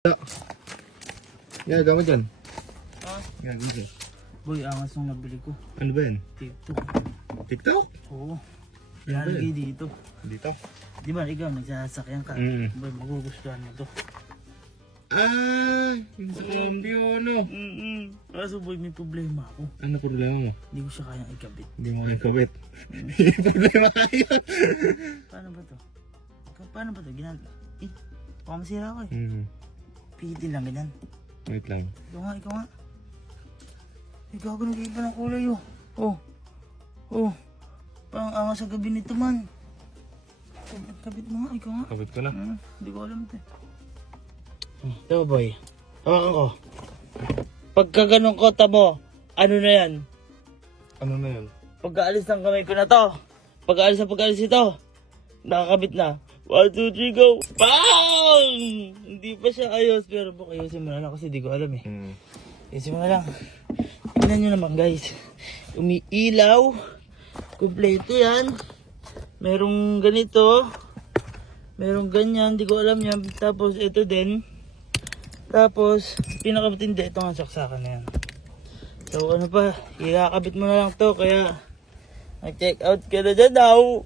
Gagawa mo dyan. Ah, Gagawa mo dyan. boy, angas nung nabili ko. Ano ba yan? TikTok. TikTok? Oo. Ano ba Lalagay yan? dito. Dito? Di ba, ikaw nagsasakyan ka? Boy, magugustuhan mo to. Ah, yung sa cambio, ano? Kaso boy, may problema ako. Ano problema mo? Hindi ko siya kayang ikabit. Hindi mo kayo kabit. Yung problema kayo. Paano ba to? Paano ba to? Baka masira ako eh. Pihitin lang ganyan. Wait lang. Ikaw nga. Ikaw ako nag-iiba ng kulay oh. Oh. Parang angas sa gabi nito man. Kabit mo nga, ikaw nga. Kabit ko na. Hindi ko alam ito eh. Ito boy, hawakan ko. Pagka ganun ko, tamo, ano na yan? Ano na yun? Pagkaalis ng kamay ko na to. Pagkaalis ito. Nakakabit na. 1, 2, 3, go! Bang! Hindi pa siya ayos, pero baka ayusin mo na lang kasi di ko alam eh. Ayusin mo na lang. Tingnan nyo naman guys. Umiilaw. Kompleto yan. Merong ganito. Merong ganyan, di ko alam yan. Tapos ito din. Tapos, pinakamatindi, ito nga saksakan na yan. So ano pa, ikakabit mo na lang to, kaya nag-check out ka na dyan daw.